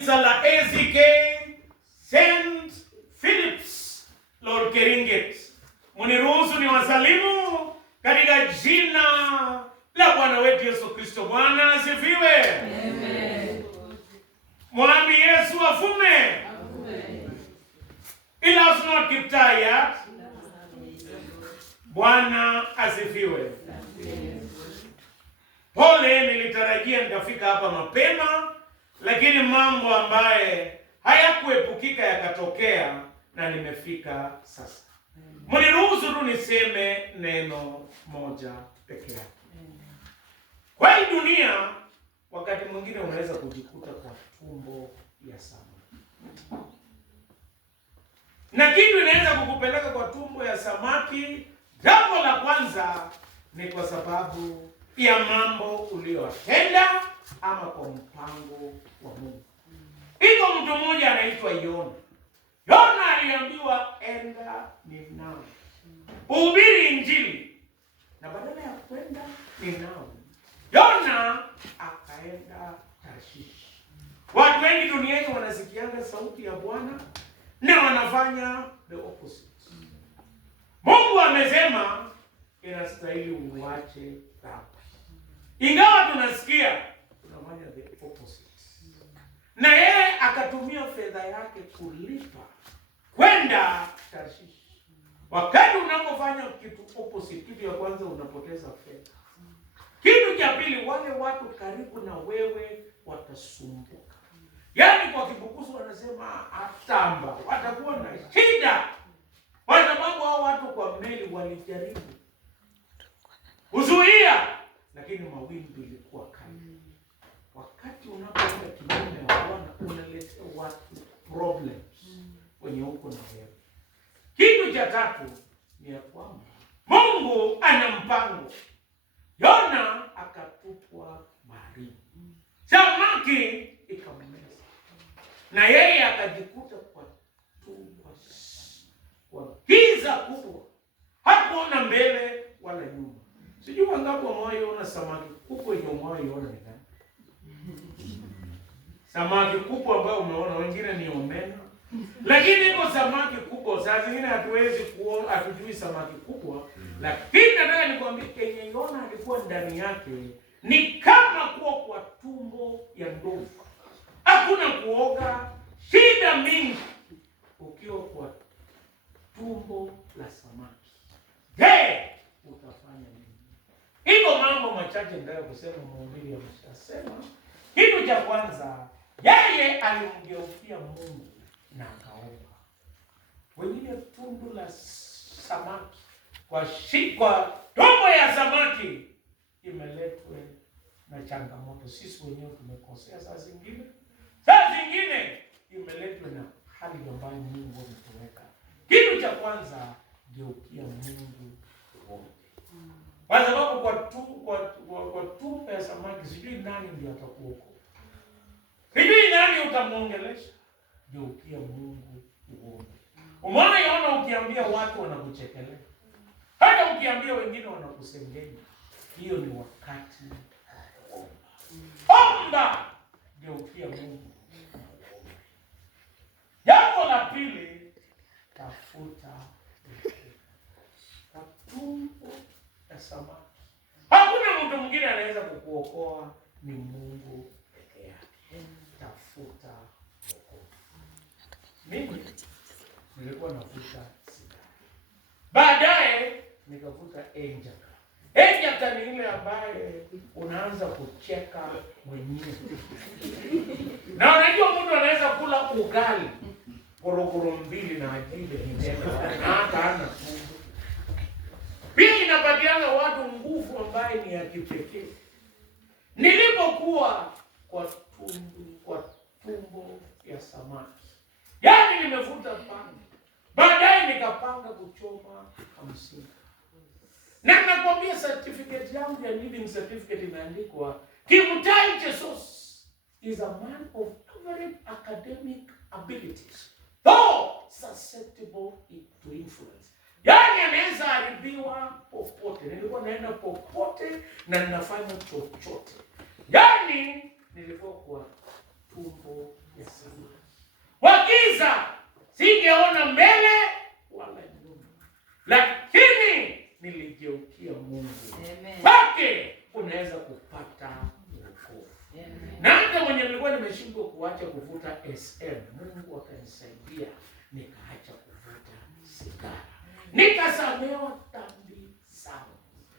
la ACK St. Philip's Lord Keringet. Muniruhusu ni wasalimu katika jina la Bwana wetu Yesu Kristo. Bwana asifiwe. Amen. Mwambi Yesu afume. Amen. Let us not keep tired. Bwana asifiwe. Pole, nilitarajia nitafika hapa mapema, lakini mambo ambaye hayakuepukika yakatokea na nimefika sasa. Mniruhusu tu niseme neno moja pekee yake. Kwa hii dunia wakati mwingine unaweza kujikuta kwa tumbo ya samaki. Na kitu inaweza kukupeleka kwa tumbo ya samaki, jambo la kwanza ni kwa sababu ya mambo uliyotenda ama kwa mpango wa Mungu. Iko mtu mmoja anaitwa Yona. Yona aliambiwa enda Ninawi, uhubiri Injili, na badala ya kwenda Ninawi, Yona akaenda Tarshishi. Watu wengi duniani wanasikianga sauti ya Bwana na wanafanya the opposite. Mungu amesema inastahili uache dhambi. Ingawa tunasikia tunafanya the opposite. Na yeye akatumia fedha yake kulipa kwenda Tarshishi. Wakati unapofanya kitu opposite, kitu ya kwanza unapoteza fedha. Kitu cha pili, wale watu karibu na wewe watasumbuka. Yaani kwa Kibukusu wanasema atamba, watakuwa na shida. Kwa sababu hao watu kwa meli walijaribu kuzuia, lakini mawimbi ilikuwa kali. Wakati unapoenda kinyume na Bwana unaletea watu problems wenye huko na wewe. Kitu cha tatu ni ya kwamba Mungu ana mpango. Yona akatupwa baharini, samaki ikameza, na yeye akajikuta kwa tumbo, kwa giza kubwa, hakuona mbele wala nyuma. Sijui wangapi wameona samaki kubwa yenye umeona ni gani? Samaki kubwa ambao umeona wengine ni omena. Lakini iko samaki kubwa, saa zingine hatuwezi kuona, hatujui samaki kubwa. Lakini nataka nikwambie kenye Yona alikuwa ndani yake ni kama kuwa kwa tumbo ya ndovu. Hakuna kuoga, shida mingi ukiwa kwa tumbo la samaki. Je, utafanya nini? Iko mambo machache ndio kusema mhubiri ameshasema. Kitu cha kwanza, yeye alimgeukia Mungu na akaomba. Wengine tumbo la samaki, kwa tumbo ya samaki imeletwe na changamoto. Sisi wenyewe tumekosea saa zingine imeletwe na hali ambayo Mungu ametuweka. Kitu cha kwanza, geukia Mungu uombe. Kwa sababu kwa tumbo ya samaki sijui nani ndiye atakuokoa. Sijui nani utamuongelesha. Geukia Mungu uombe. Umeona Yona, ukiambia watu wanakuchekelea. Hata ukiambia wengine wanakusengenya. Hiyo ni wakati omba. Geukia Mungu. Jambo la pili, tafuta kwa tumbo ya samaki. Hakuna mtu mwingine anaweza kukuokoa, ni Mungu pekee yake. Tafuta wokovu. Mimi nilikuwa nafuta sigara. Baadaye nikafuta Angel. Angel ni ile ambaye unaanza kucheka mwenyewe. Na unajua mtu anaweza kula ugali korokoro mbili na ajili nitenda hata hana tumbo. Pia inapatiana watu nguvu ambaye ni ya kipekee. Nilipokuwa kwa tumbo ya samaki, yaani nimefuta panga, baadaye nikapanga kuchoma 50. Na nakwambia certificate yangu ya living certificate imeandikwa Kimutai Jesus is a man of average academic abilities, though susceptible to influence. Yaani anaweza haribiwa popote. Nilikuwa naenda popote na ninafanya chochote. Yaani nilikuwa kwa tumbo ya samaki. Wakiza singeona mbele wala nyuma, lakini niligeukia Mungu. Kwake unaweza kupata wokovu. Na hata mwenye nilikuwa nimeshindwa kuacha kuvuta SM, Mungu akanisaidia nikaacha kuvuta sigara, nikasamehewa dhambi zangu,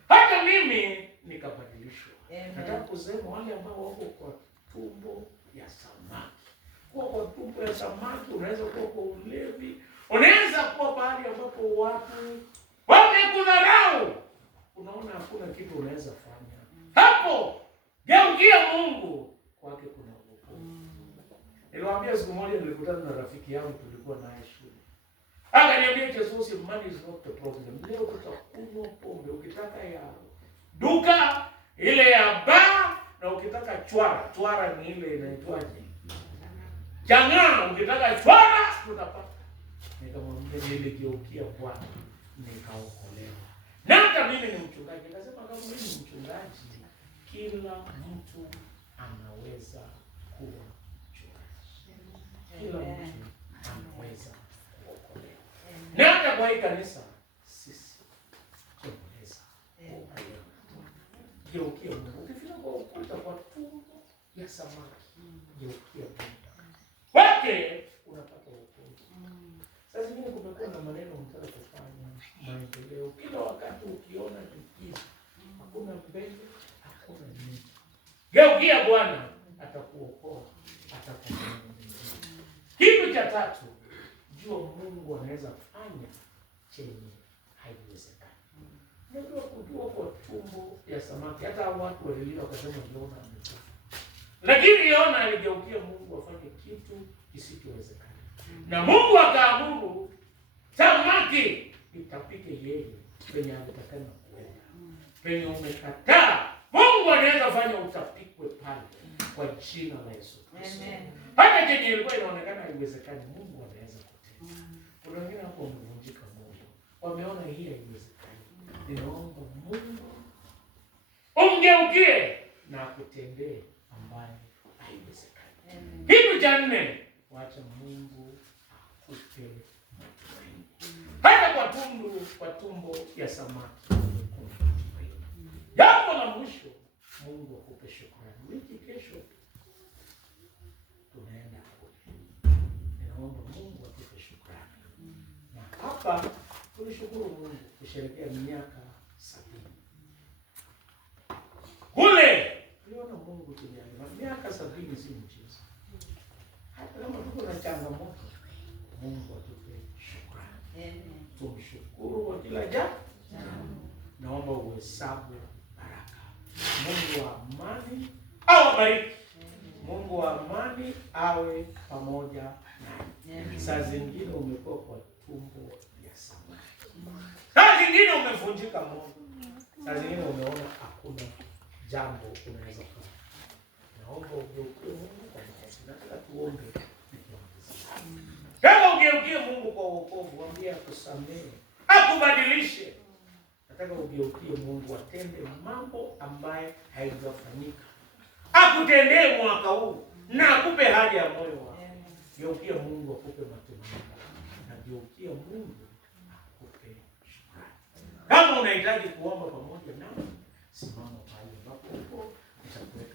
hata mimi nikabadilishwa. Nataka kusema wale ambao wako kwa tumbo ya samaki, kwa tumbo ya samaki, unaweza kuwa kwa ulevi, unaweza kuwa bahari ambapo watu wamekudharau, unaona hakuna kitu unaweza fanya. Hapo geukia Mungu, kwake kuna wokovu. Niliwaambia siku moja nilikutana na rafiki yangu, tulikuwa naye shule. Akaniambia, Jesus, money is not the problem. Leo tutakunywa pombe, ukitaka ya duka, ile ya bar, na ukitaka chwara. Chwara ni ile inaitwaje? Chang'aa, ukitaka chwara tutapata. Nikamwambia niligeukia Bwana, nikaokolewa. Na hata mimi ni mchungaji. Nikasema kama mimi ni mchungaji, kila mtu anaweza kuwa mchungaji. Kila mtu anaweza kuokolewa. Na hata kwa hii kanisa sisi tunaweza kuokolewa. Geukia Mungu. Ukifika kwa ukuta kwa tumbo ya samaki, geukia Mungu. Kwake unapata wokovu. Sasa mimi kumekuwa na maneno mtaka kufanya maendeleo. Kila wakati ukiona kitu, hakuna mbele, hakuna nyuma. Geukia Bwana, atakuokoa, atakuokoa. Kitu cha tatu, jua Mungu anaweza fanya chenye haiwezekani. Ndio kujua kwa tumbo ya samaki. Hata watu walilia wakasema Yona amekufa. Lakini Yona aligeukia Mungu afanye kitu kisichowezekana. Na Mungu akaamuru samaki itapike yeye penye anatakana kuenda. Penye umekataa, Mungu anaweza fanya utapikwe pale kwa jina la Yesu Kristo. Hata chenye ilikuwa inaonekana haiwezekani, Mungu anaweza kutenda. Kuna wengine hapo wamevunjika moyo, wameona hii haiwezekani. Ninaomba Mungu umgeukie na akutendee ambaye haiwezekani. Kitu cha nne, wacha Mungu akupe matumaini. Hata kwa tumbo ya samaki. Jambo la mwisho, Mungu akupe shukrani. Wiki kesho tunaenda kule. Ninaomba Mungu akupe shukrani. Na hapa tulishukuru Mungu kusherehekea miaka 70. Kule tuliona Mungu tulianza. Miaka 70 si mchezo. Hata kama tuko na changamoto, Mungu atupe shukrani. Tumshukuru kwa kila jambo. Naomba uhesabu baraka. Mungu wa amani awabariki. Mungu wa amani awe pamoja nawe. Saa zingine umekuwa kwa tumbo ya samaki. Saa zingine umevunjika moyo. Saa zingine umeona hakuna jambo unaweza kufanya. Naomba ugeukie Mungu kwa maombi. Nataka tuombe. Kama ugeukie Mungu kwa wokovu, mwambie akusamehe, akubadilishe. Nataka ugeukie Mungu atende mambo ambaye haijafanyika. Akutendee mwaka huu na akupe haja ya moyo wako. Geukia Mungu akupe matumaini. Na geukia Mungu akupe shukrani. Kama unahitaji kuomba pamoja nami, simama pale ambapo uko, nitakuweka